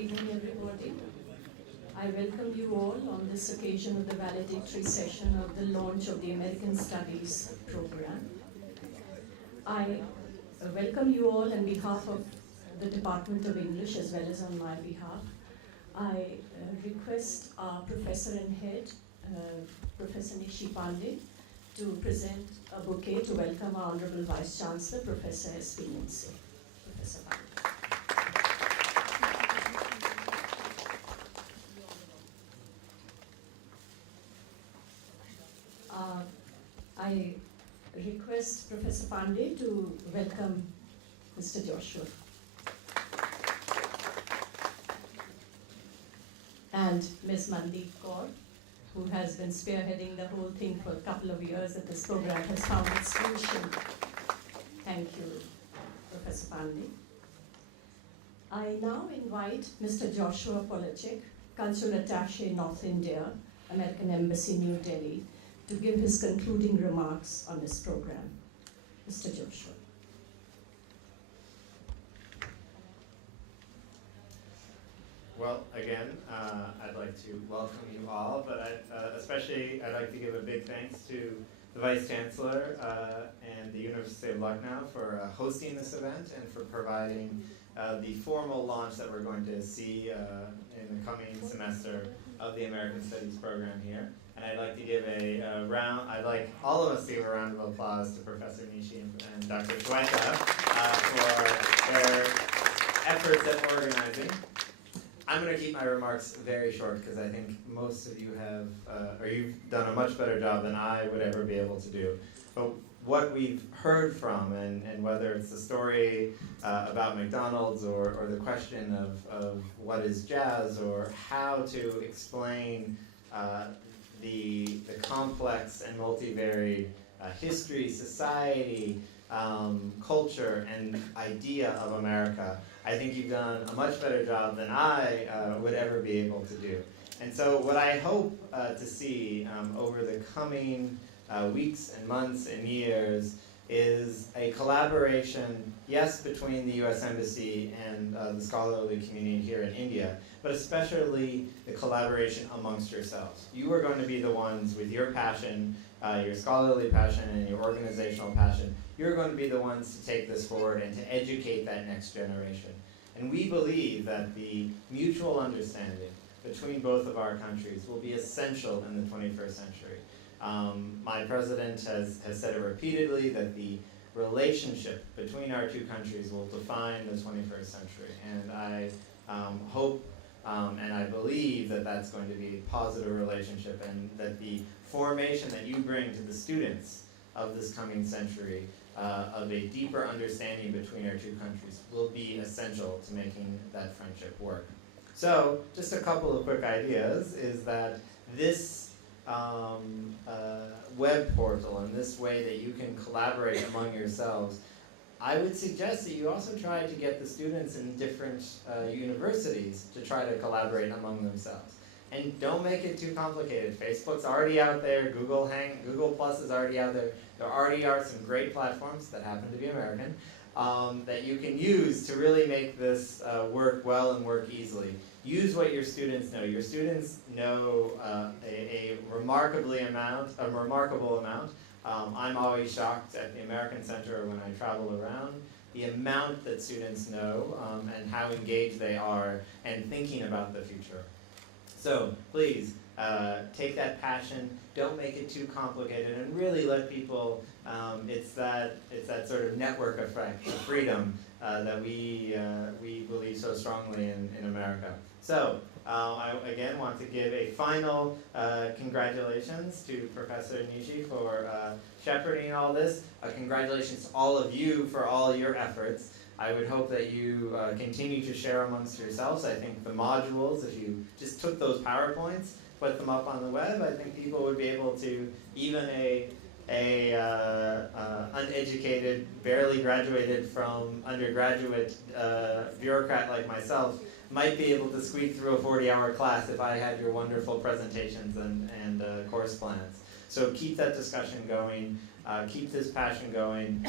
evening, everybody. I welcome you all on this occasion of the valedictory session of the launch of the American Studies program. I welcome you all on behalf of the Department of English as well as on my behalf. I request our professor and head, Professor Nishi Pandey, to present a bouquet to welcome our Honorable Vice Chancellor, Professor S.P. Lindsay. Professor Pandey. I request Professor Pandey to welcome Mr. Joshua. And Ms. Mandeep Kaur, who has been spearheading the whole thing for a couple of years that this program has found its fruition. Thank you, Professor Pandey. I now invite Mr. Joshua Polachek, Cultural Attaché, North India, American Embassy, New Delhi, to give his concluding remarks on this program. Mr. Joshua. Well, again, I'd like to welcome you all, but especially I'd like to give a big thanks to the Vice Chancellor and the University of Lucknow for hosting this event and for providing the formal launch that we're going to see in the coming semester of the American Studies program here. And I'd like to give I'd like all of us to give a round of applause to Professor Nishi and Dr. Shweta for their efforts at organizing. I'm going to keep my remarks very short because I think most of you you've done a much better job than I would ever be able to do. But what we've heard from, and whether it's the story about McDonald's or the question of what is jazz or how to explain the complex and multivariate history, society, culture, and idea of America, I think you've done a much better job than I would ever be able to do. And so what I hope to see over the coming weeks and months and years is a collaboration, yes, between the U.S. Embassy and the scholarly community here in India, but especially the collaboration amongst yourselves. You are going to be the ones with your passion, your scholarly passion and your organizational passion. You're going to be the ones to take this forward and to educate that next generation. And we believe that the mutual understanding between both of our countries will be essential in the 21st century. My president has said it repeatedly that the relationship between our two countries will define the 21st century. And I hope and I believe that that's going to be a positive relationship, and that the formation that you bring to the students of this coming century of a deeper understanding between our two countries will be essential to making that friendship work. So, just a couple of quick ideas is that this web portal and this way that you can collaborate among yourselves, I would suggest that you also try to get the students in different universities to try to collaborate among themselves. And don't make it too complicated. Facebook's already out there, Google Plus is already out there. There already are some great platforms that happen to be American that you can use to really make this work well and work easily. Use what your students know. Your students know a remarkable amount. I'm always shocked at the American Center when I travel around, the amount that students know and how engaged they are and thinking about the future. So please take that passion, don't make it too complicated, and really let people, it's that sort of network effect of freedom that we believe so strongly in America. So I again want to give a final congratulations to Professor Nishi for shepherding all this. Congratulations to all of you for all your efforts. I would hope that you continue to share amongst yourselves. I think the modules, if you just took those PowerPoints, put them up on the web, I think people would be able to, even a uneducated, barely graduated from undergraduate bureaucrat like myself, might be able to squeak through a 40-hour class if I had your wonderful presentations and course plans. So keep that discussion going, keep this passion going.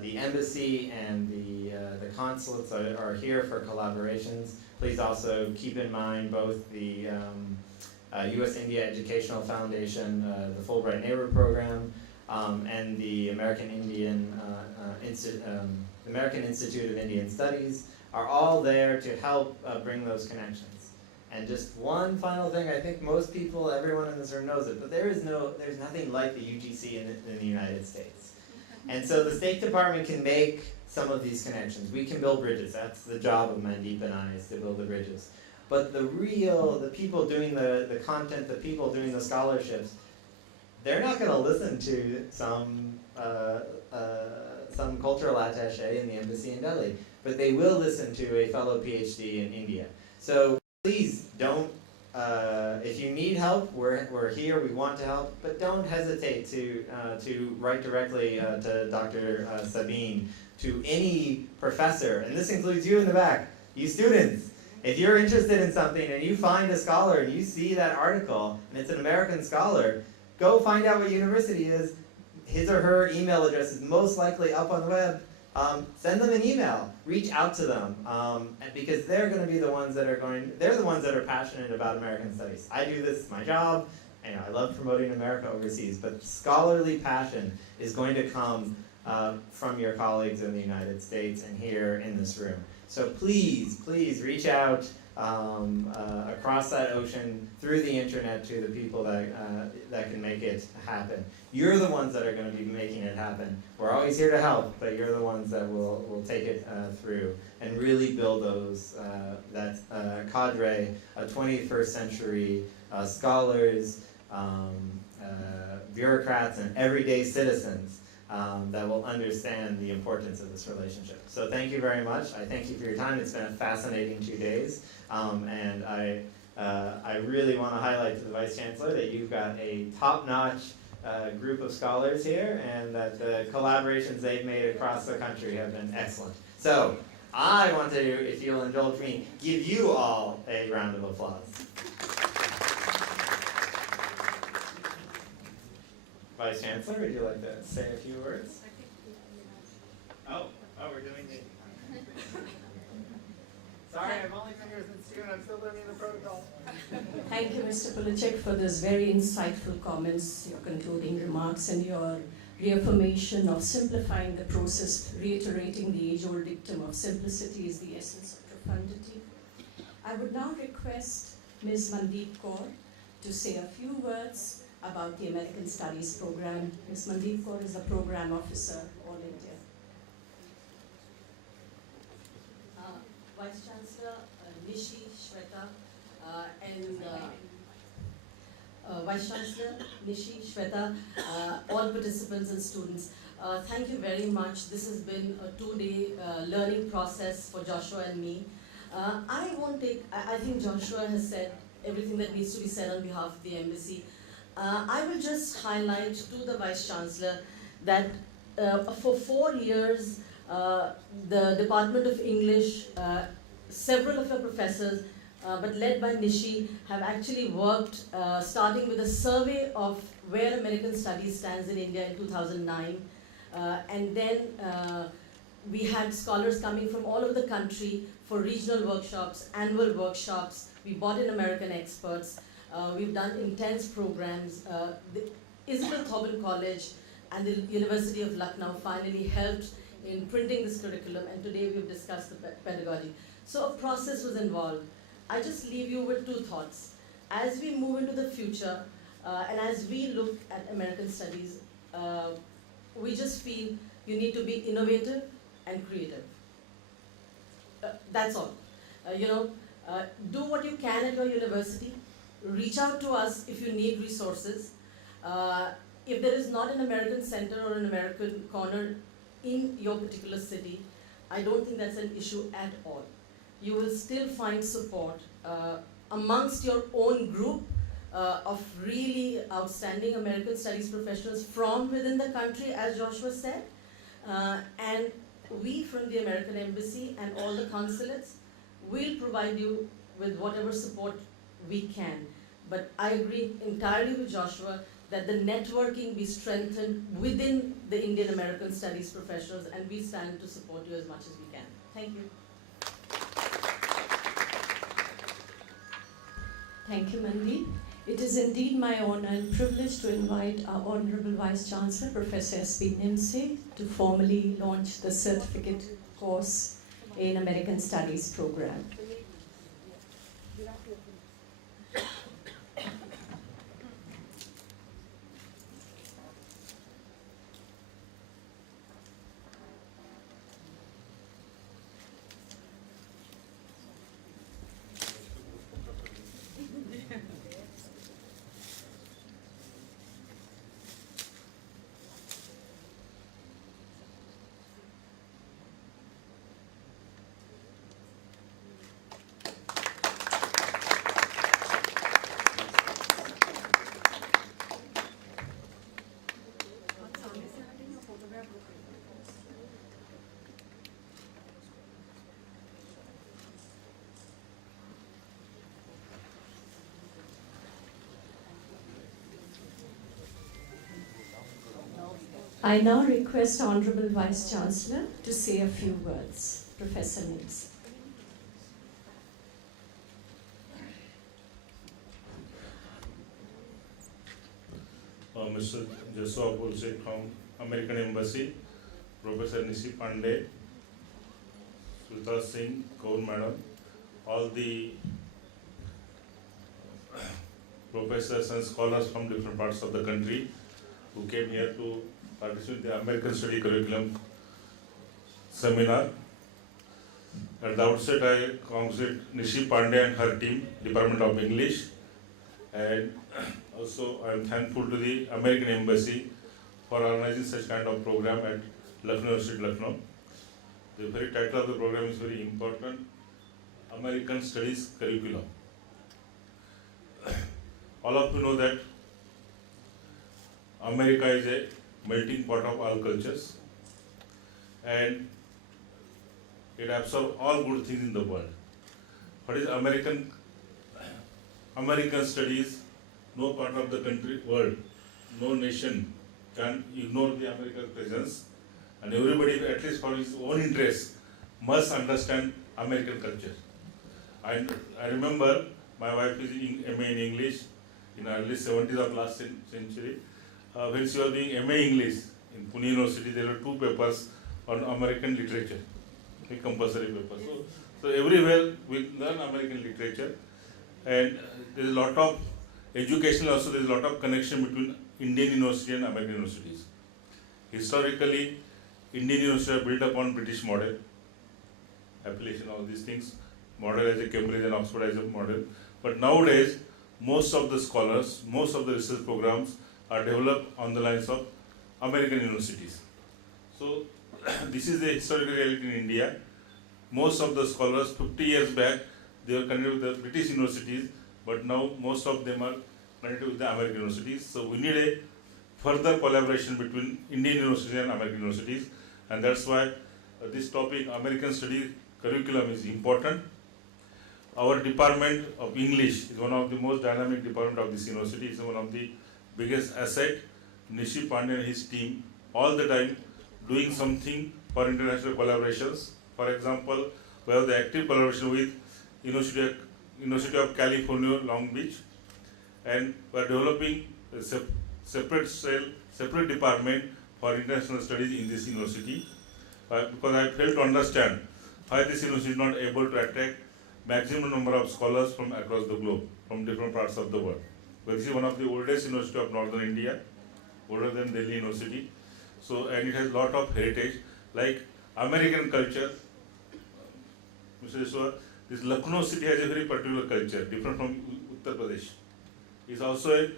The embassy and the consulates are here for collaborations. Please also keep in mind both the U.S.-India Educational Foundation, the Fulbright Neighbor Program, and the American Institute of Indian Studies are all there to help bring those connections. And just one final thing, I think most people, everyone in this room knows it, but there's nothing like the UGC in the United States. And so the State Department can make some of these connections. We can build bridges. That's the job of Mandeep and I, is to build the bridges. But the people doing the content, the people doing the scholarships, they're not going to listen to some cultural attaché in the embassy in Delhi, but they will listen to a fellow PhD in India. So please don't, if you need help, we're here, we want to help, but don't hesitate to write directly to Dr. Sabine, to any professor, and this includes you in the back, you students. If you're interested in something and you find a scholar and you see that article and it's an American scholar, go find out what university is. His or her email address is most likely up on the web. Send them an email. Reach out to them, because they're going to be the ones that they're the ones that are passionate about American studies. I do this, it's my job. I love promoting America overseas, but scholarly passion is going to come from your colleagues in the United States and here in this room. So please, please reach out across that ocean through the internet to the people that can make it happen. You're the ones that are going to be making it happen. We're always here to help, but you're the ones that will take it through and really build that cadre of 21st century scholars, bureaucrats, and everyday citizens that will understand the importance of this relationship. So thank you very much. I thank you for your time. It's been a fascinating 2 days. And I really want to highlight to the Vice Chancellor that you've got a top-notch group of scholars here, and that the collaborations they've made across the country have been excellent. So I want to, if you'll indulge me, give you all a round of applause. Vice Chancellor, would you like to say a few words? Oh, we're doing it. Sorry, I've only been here since June. I'm still learning the protocol. Thank you, Mr. Polacek, for those very insightful comments, your concluding remarks, and your reaffirmation of simplifying the process, reiterating the age-old dictum of simplicity is the essence of profundity. I would now request Ms. Mandeep Kaur to say a few words about the American Studies program. Ms. Mandeep Kaur is the Program Officer, All India. Vice Chancellor Nishi, Shweta, and Vice Chancellor Nishi, Shweta, all participants and students, thank you very much. This has been a 2-day learning process for Joshua and me. I think Joshua has said everything that needs to be said on behalf of the embassy. I will just highlight to the Vice Chancellor that for 4 years, the Department of English, several of our professors, but led by Nishi, have actually worked, starting with a survey of where American Studies stands in India in 2009. And then we had scholars coming from all over the country for regional workshops, annual workshops. We brought in American experts. We've done intense programs. The Isabel Thoburn College and the University of Lucknow finally helped in printing this curriculum, and today we've discussed the pedagogy. So a process was involved. I just leave you with 2 thoughts. As we move into the future, and as we look at American studies, we just feel you need to be innovative and creative. That's all. Do what you can at your university. Reach out to us if you need resources. If there is not an American center or an American corner in your particular city, I don't think that's an issue at all. You will still find support amongst your own group of really outstanding American studies professionals from within the country, as Joshua said. And we from the American Embassy and all the consulates will provide you with whatever support we can. But I agree entirely with Joshua that the networking be strengthened within the Indian American Studies professionals, and we stand to support you as much as we can. Thank you. Thank you, Mandeep. It is indeed my honor and privilege to invite our Honorable Vice Chancellor, Professor S.P. Nimse, to formally launch the certificate course in American Studies program. I now request Honorable Vice Chancellor to say a few words. Professor Nimse. Mr. Joshua Pulse from American Embassy, Professor Nishi Pandey, Sultan Singh, Kaur Madam, all the professors and scholars from different parts of the country who came here to participate in the American Study Curriculum seminar. At the outset, I congratulate Nishi Pandey and her team, Department of English, and also I am thankful to the American Embassy for organizing such kind of program at Lucknow University, Lucknow. The very title of the program is very important, American Studies Curriculum. All of you know that America is a melting pot of all cultures, and it absorbs all good things in the world. What is American studies? No part of the country, world, no nation can ignore the American presence, and everybody, at least for his own interest, must understand American culture. I remember my wife is in MA in English in early 70s of last century. When she was doing MA English in Pune University, there were 2 papers on American literature, a compulsory paper. So everywhere we learn American literature, and there is a lot of education also, there is a lot of connection between Indian university and American universities. Historically, Indian universities are built upon British model, affiliation, all these things, model as a Cambridge and Oxford as a model. But nowadays, most of the scholars, most of the research programs are developed on the lines of American universities. So this is the historical reality in India. Most of the scholars 50 years back, they were connected with the British universities, but now most of them are connected with the American universities. So we need a further collaboration between Indian universities and American universities, and that's why this topic, American Studies Curriculum, is important. Our Department of English is one of the most dynamic department of this university. It's one of the biggest asset. Nishi Pandey and his team all the time doing something for international collaborations. For example, we have the active collaboration with University of California, Long Beach, and we are developing a separate department for international studies in this university, because I failed to understand why this university is not able to attract maximum number of scholars from across the globe, from different parts of the world. But this is one of the oldest university of northern India, older than Delhi University. So, and it has a lot of heritage, like American culture. Mr. Ishwar, this Lucknow city has a very particular culture, different from Uttar Pradesh. It's also a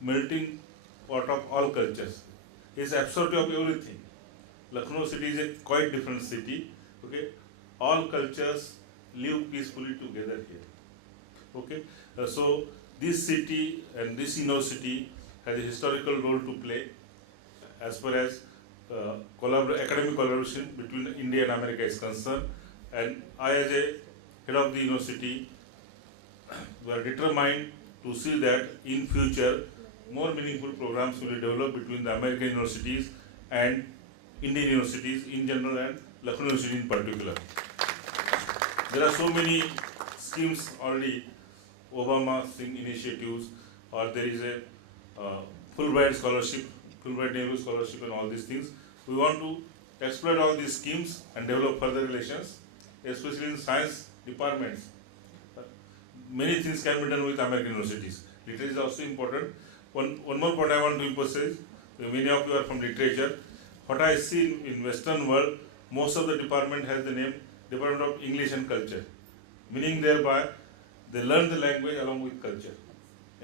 melting pot of all cultures. It's absorption of everything. Lucknow city is a quite different city. Okay, all cultures live peacefully together here. Okay, so this city and this university has a historical role to play as far as academic collaboration between India and America is concerned. And I, as a head of the university, we are determined to see that in future more meaningful programs will be developed between the American universities and Indian universities in general and Lucknow University in particular. There are so many schemes already, Obama initiatives, or there is a Fulbright scholarship, Fulbright Nehru scholarship and all these things. We want to exploit all these schemes and develop further relations, especially in science departments. Many things can be done with American universities. Literature is also important. One more point I want to emphasize, many of you are from literature. What I see in Western world, most of the department has the name Department of English and Culture, meaning thereby they learn the language along with culture.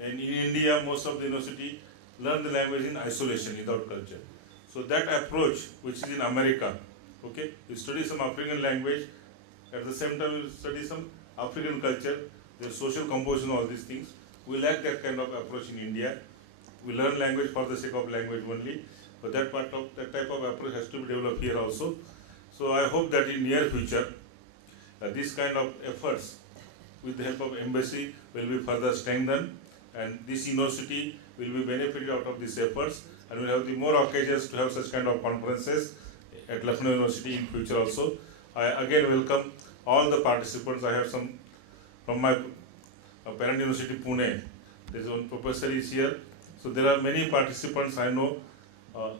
And in India, most of the university learn the language in isolation without culture. So that approach, which is in America, okay, you study some African language, at the same time you study some African culture, their social composition, all these things. We lack that kind of approach in India. We learn language for the sake of language only, but that type of approach has to be developed here also. So I hope that in near future, this kind of efforts with the help of embassy will be further strengthened, and this university will be benefited out of these efforts, and we'll have the more occasions to have such kind of conferences at Lucknow University in future also. I again welcome all the participants. I have some from my parent university Pune. There's one professor is here. So there are many participants I know.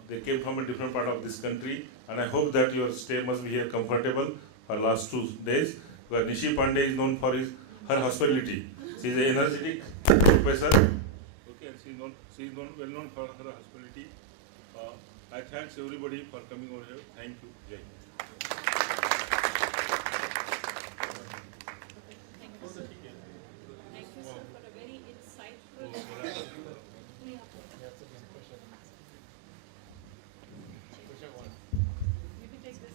They came from a different part of this country, and I hope that your stay must be here comfortable for last 2 days. Where Nishi Pandey is known for her hospitality. She is an energetic professor. Okay, and she is well known for her hospitality. I thanks everybody for coming over here. Thank you. Jai. Thank you, sir, for a very insightful. Maybe take this.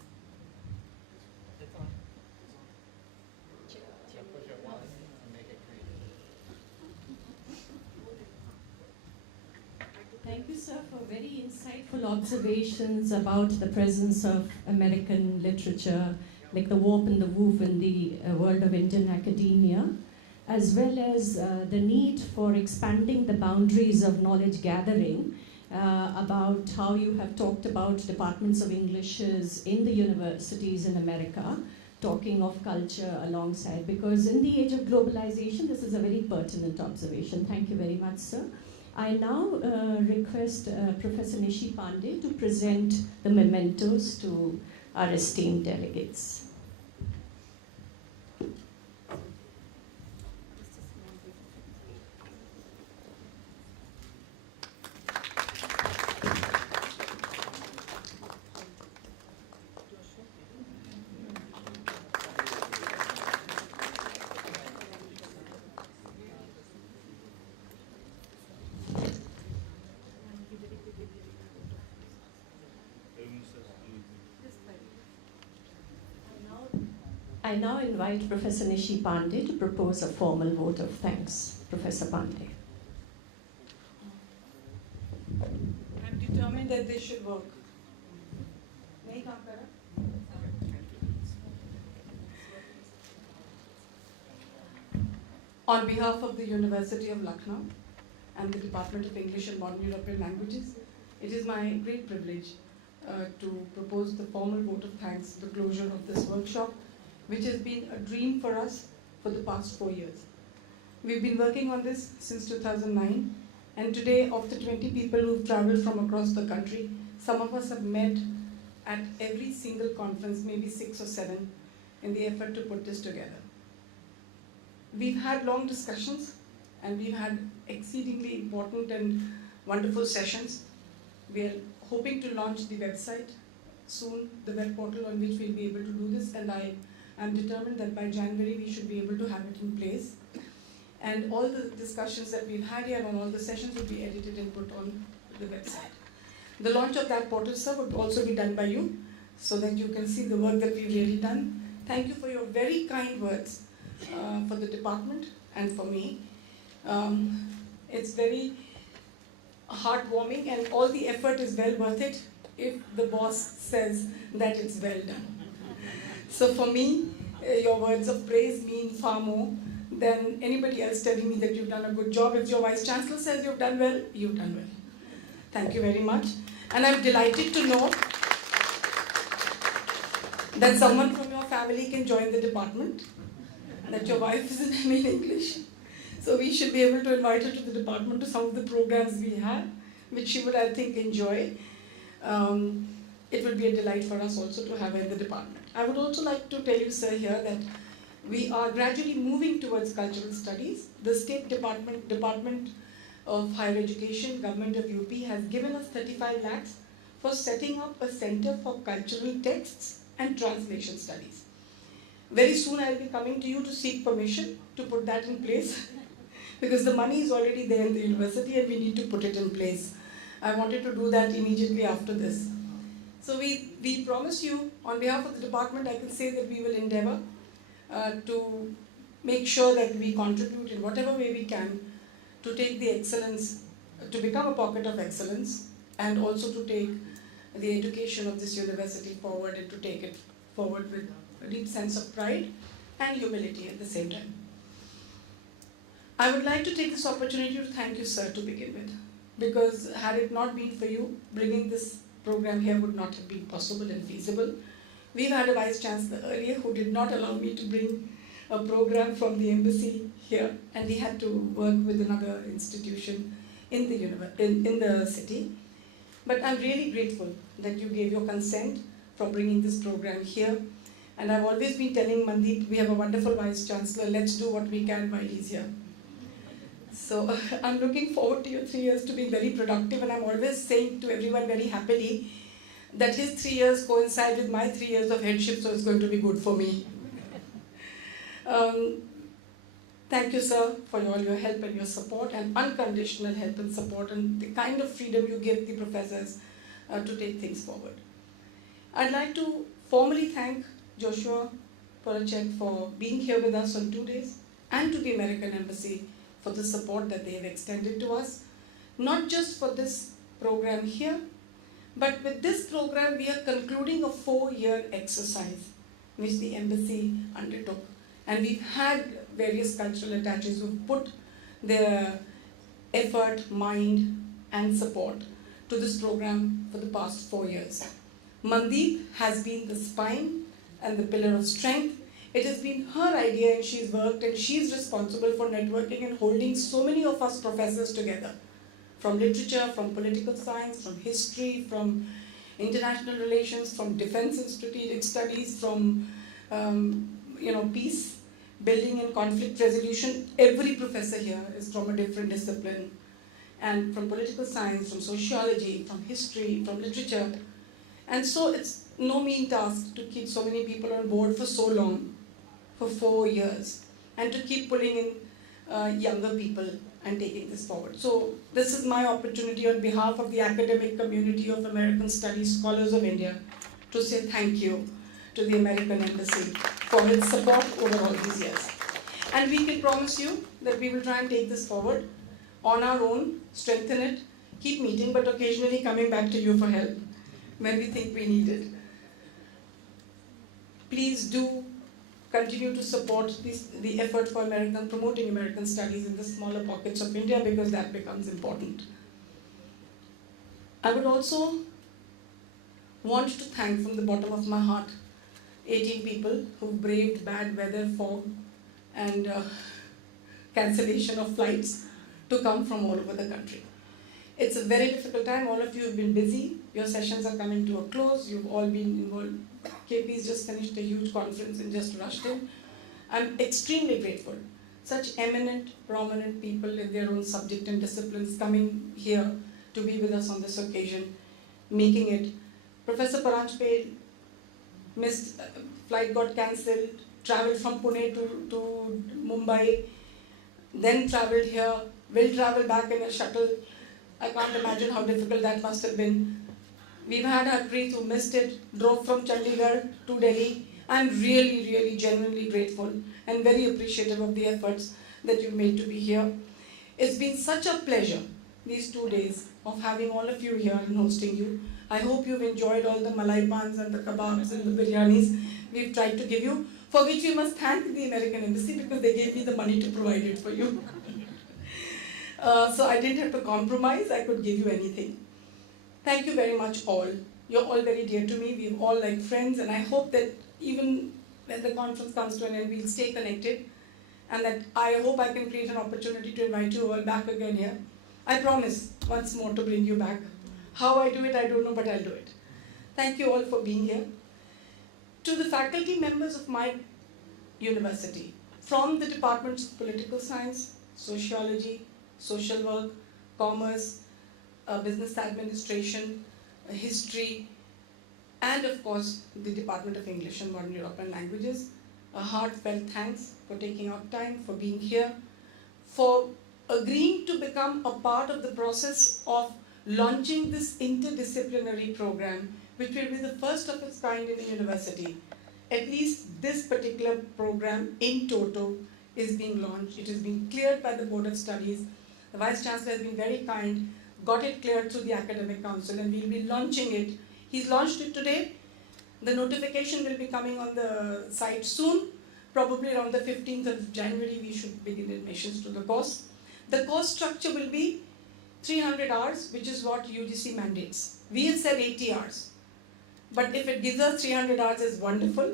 Thank you, sir, for very insightful observations about the presence of American literature, like the warp and the woof in the world of Indian academia, as well as the need for expanding the boundaries of knowledge gathering about how you have talked about departments of Englishes in the universities in America, talking of culture alongside, because in the age of globalization, this is a very pertinent observation. Thank you very much, sir. I now request Professor Nishi Pandey to present the mementos to our esteemed delegates. I now invite Professor Nishi Pandey to propose a formal vote of thanks. Professor Pandey. I'm determined that they should work. Nahi kaam kar raha? On behalf of the University of Lucknow and the Department of English and Modern European Languages, it is my great privilege to propose the formal vote of thanks for the closure of this workshop, which has been a dream for us for the past 4 years. We've been working on this since 2009, and today, of the 20 people who've traveled from across the country, some of us have met at every single conference, maybe 6 or 7, in the effort to put this together. We've had long discussions, and we've had exceedingly important and wonderful sessions. We are hoping to launch the website soon, the web portal on which we'll be able to do this, and I'm determined that by January we should be able to have it in place. And all the discussions that we've had here on all the sessions will be edited and put on the website. The launch of that portal, sir, would also be done by you, so that you can see the work that we've really done. Thank you for your very kind words for the department and for me. It's very heartwarming, and all the effort is well worth it if the boss says that it's well done. So for me, your words of praise mean far more than anybody else telling me that you've done a good job. If your Vice Chancellor says you've done well, you've done well. Thank you very much. And I'm delighted to know that someone from your family can join the department, that your wife is in MA in English. So we should be able to invite her to the department to some of the programs we have, which she would, I think, enjoy. It would be a delight for us also to have her in the department. I would also like to tell you, sir, here that we are gradually moving towards cultural studies. The State Department of Higher Education, Government of UP, has given us 35 lakhs for setting up a center for cultural texts and translation studies. Very soon I will be coming to you to seek permission to put that in place because the money is already there in the university and we need to put it in place. I wanted to do that immediately after this. So we promise you, on behalf of the department, I can say that we will endeavor to make sure that we contribute in whatever way we can to take the excellence, to become a pocket of excellence, and also to take the education of this university forward and to take it forward with a deep sense of pride and humility at the same time. I would like to take this opportunity to thank you, sir, to begin with, because had it not been for you, bringing this program here would not have been possible and feasible. We've had a Vice Chancellor earlier who did not allow me to bring a program from the embassy here, and he had to work with another institution in the city. But I'm really grateful that you gave your consent for bringing this program here. And I've always been telling Mandeep, we have a wonderful Vice Chancellor, let's do what we can while he's here. So I'm looking forward to your 3 years to being very productive, and I'm always saying to everyone very happily that his 3 years coincide with my 3 years of headship, so it's going to be good for me. Thank you, sir, for all your help and your support, and unconditional help and support, and the kind of freedom you give the professors to take things forward. I'd like to formally thank Joshua Polacek for being here with us on 2 days, and to the American Embassy for the support that they have extended to us, not just for this program here, but with this program we are concluding a 4-year exercise which the embassy undertook. And we've had various cultural attaches who've put their effort, mind, and support to this program for the past 4 years. Mandeep has been the spine and the pillar of strength. It has been her idea, and she's worked, and she's responsible for networking and holding so many of us professors together. From literature, from political science, from history, from international relations, from defense and strategic studies, from peace building and conflict resolution. Every professor here is from a different discipline, and from political science, from sociology, from history, from literature. And so it's no mean task to keep so many people on board for so long, for 4 years, and to keep pulling in younger people and taking this forward. So this is my opportunity on behalf of the academic community of American Studies Scholars of India to say thank you to the American Embassy for its support over all these years. And we can promise you that we will try and take this forward on our own, strengthen it, keep meeting, but occasionally coming back to you for help when we think we need it. Please do continue to support the effort for promoting American studies in the smaller pockets of India, because that becomes important. I would also want to thank from the bottom of my heart 18 people who braved bad weather, fog, and cancellation of flights to come from all over the country. It's a very difficult time. All of you have been busy. Your sessions are coming to a close. You've all been involved. KP's just finished a huge conference and just rushed in. I'm extremely grateful. Such eminent, prominent people in their own subject and disciplines coming here to be with us on this occasion, making it. Professor Paranjpe missed, flight got cancelled, travelled from Pune to Mumbai, then travelled here, will travel back in a shuttle. I can't imagine how difficult that must have been. We've had Harpreet who missed it, drove from Chandigarh to Delhi. I'm really, really genuinely grateful and very appreciative of the efforts that you made to be here. It's been such a pleasure, these 2 days, of having all of you here and hosting you. I hope you've enjoyed all the malai pans and the kebabs and the biryanis we've tried to give you. for which we must thank the American Embassy because they gave me the money to provide it for you. So I didn't have to compromise, I could give you anything. Thank you very much all. You're all very dear to me, we're all like friends, and I hope that even when the conference comes to an end, we'll stay connected, and that I hope I can create an opportunity to invite you all back again here. I promise once more to bring you back. How I do it, I don't know, but I'll do it. Thank you all for being here. To the faculty members of my university, from the departments of political science, sociology, social work, commerce, business administration, history, and of course the Department of English and Modern European Languages, a heartfelt thanks for taking out time, for being here, for agreeing to become a part of the process of launching this interdisciplinary program, which will be the first of its kind in a university. At least this particular program in toto is being launched. It has been cleared by the Board of Studies. The Vice Chancellor has been very kind, got it cleared through the Academic Council, and we'll be launching it. He's launched it today. The notification will be coming on the site soon. Probably around the 15th of January, we should begin admissions to the course. The course structure will be 300 hours, which is what UGC mandates. We have said 80 hours. But if it gives us 300 hours, it's wonderful,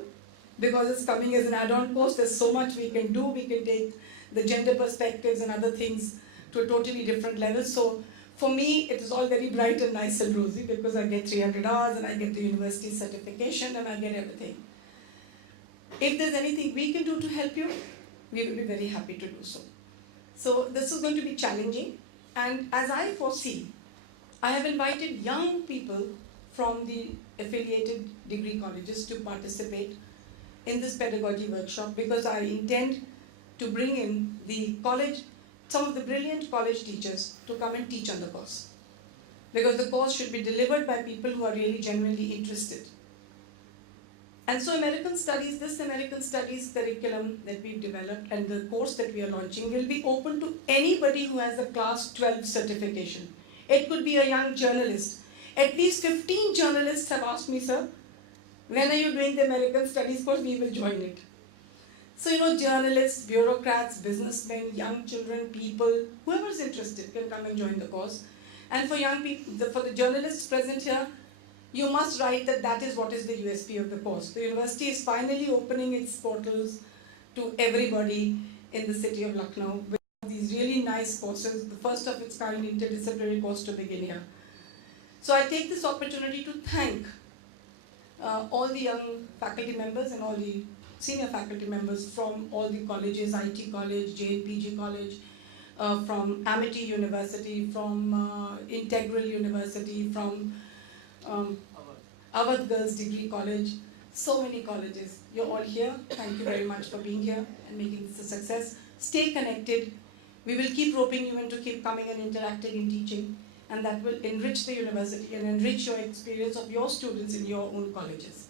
because it's coming as an add-on course. There's so much we can do. We can take the gender perspectives and other things to a totally different level. So for me, it is all very bright and nice and rosy, because I get 300 hours and I get the university certification and I get everything. If there's anything we can do to help you, we will be very happy to do so. So this is going to be challenging, and as I foresee, I have invited young people from the affiliated degree colleges to participate in this pedagogy workshop, because I intend to bring in the college, some of the brilliant college teachers to come and teach on the course. Because the course should be delivered by people who are really genuinely interested. And so American Studies, this American Studies curriculum that we've developed and the course that we are launching will be open to anybody who has a class 12 certification. It could be a young journalist. At least 15 journalists have asked me, sir, when are you doing the American Studies course? We will join it. So, journalists, bureaucrats, businessmen, young children, people, whoever is interested can come and join the course. And for young people, for the journalists present here, you must write that that is what is the USP of the course. The university is finally opening its portals to everybody in the city of Lucknow with these really nice courses, the first of its kind interdisciplinary course to begin here. So I take this opportunity to thank all the young faculty members and all the senior faculty members from all the colleges, IT College, JNPG College, from Amity University, from Integral University, from Awadh Girls Degree College, so many colleges. You're all here. Thank you very much for being here and making this a success. Stay connected. We will keep roping you in to keep coming and interacting and teaching, and that will enrich the university and enrich your experience of your students in your own colleges.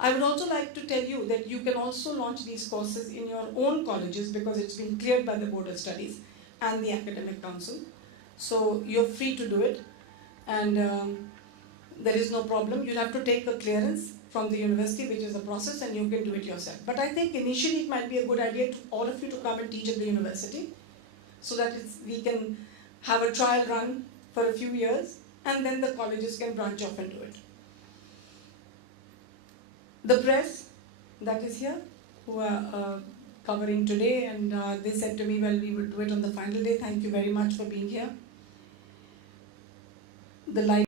I would also like to tell you that you can also launch these courses in your own colleges, because it's been cleared by the Board of Studies and the Academic Council. So you're free to do it, and there is no problem. You'll have to take a clearance from the university, which is a process, and you can do it yourself. But I think initially it might be a good idea to all of you to come and teach at the university, so that we can have a trial run for a few years, and then the colleges can branch off and do it. The press that is here, who are covering today, and they said to me, well, we will do it on the final day. Thank you very much for being here. The live